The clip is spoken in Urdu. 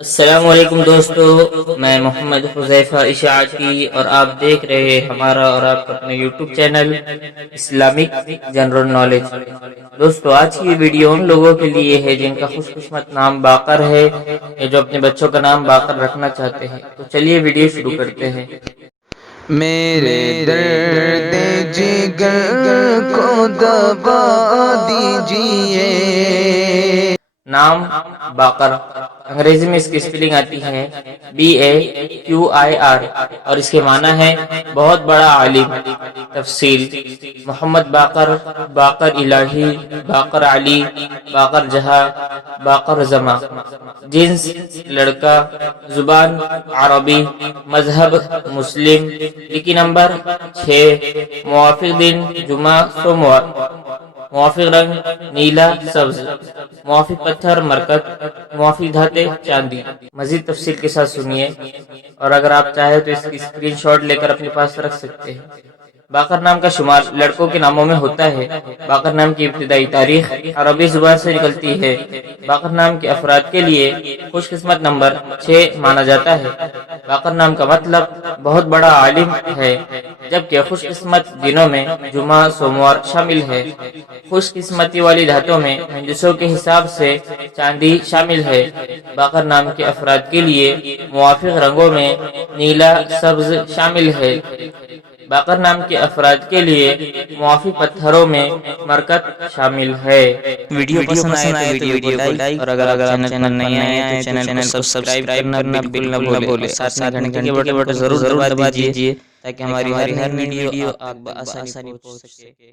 السلام علیکم دوستو، میں محمد حذیفہ اشاعتی اور آپ دیکھ رہے ہیں ہمارا اور آپ کا اپنے YouTube channel Islamic general knowledge. دوستو، آج کی یہ ویڈیو ان لوگوں کے لیے ہے جن کا خوش قسمت نام باقر ہے یا جو اپنے بچوں کا نام باقر رکھنا چاہتے ہیں۔ تو چلیے ویڈیو شروع کرتے ہیں۔ میرے درد جگر کو دبا دیجئے۔ نام باقر، انگریزی میں اس کی اسپیلنگ آتی ہے BAQIR اور اس کے معنی ہے بہت بڑا عالم۔ تفصیل: محمد باقر، باقر الہی، باقر علی، باقر جہاں، باقر زماں۔ جنس لڑکا، زبان عربی، مذہب مسلم، لکی نمبر 6، موافق دن جمعہ سوموار، موافق رنگ نیلا سبز، موافق پتھر مرکت، موافق دھاتیں چاندی۔ مزید تفصیل کے ساتھ سنیے، اور اگر آپ چاہیں تو اس کی اسکرین شاٹ لے کر اپنے پاس رکھ سکتے ہیں۔ باقر نام کا شمار لڑکوں کے ناموں میں ہوتا ہے۔ باقر نام کی ابتدائی تاریخ عربی زبان سے نکلتی ہے۔ باقر نام کے افراد کے لیے خوش قسمت نمبر 6 مانا جاتا ہے۔ باقر نام کا مطلب بہت بڑا عالم ہے، جبکہ خوش قسمت دنوں میں جمعہ سوموار شامل ہے۔ خوش قسمتی والی دھاتوں میں ہندسوں کے حساب سے چاندی شامل ہے۔ باقر نام کے افراد کے لیے موافق رنگوں میں نیلا سبز شامل ہے۔ باقر نام کے افراد کے لیے موافق پتھروں میں مرکت شامل ہے۔ ویڈیو پسند آئے تو ویڈیو کو لائک، اور اگر آپ چینل پر نئے آئے ہیں تو چینل کو سبسکرائب کرنا بالکل نہ بھولے، اور ساتھ میں گھنٹی کے بٹن کو ضرور دبا دیجئے تاکہ ہماری ہر نئی ویڈیو آپ تک بآسانی پہنچ سکے۔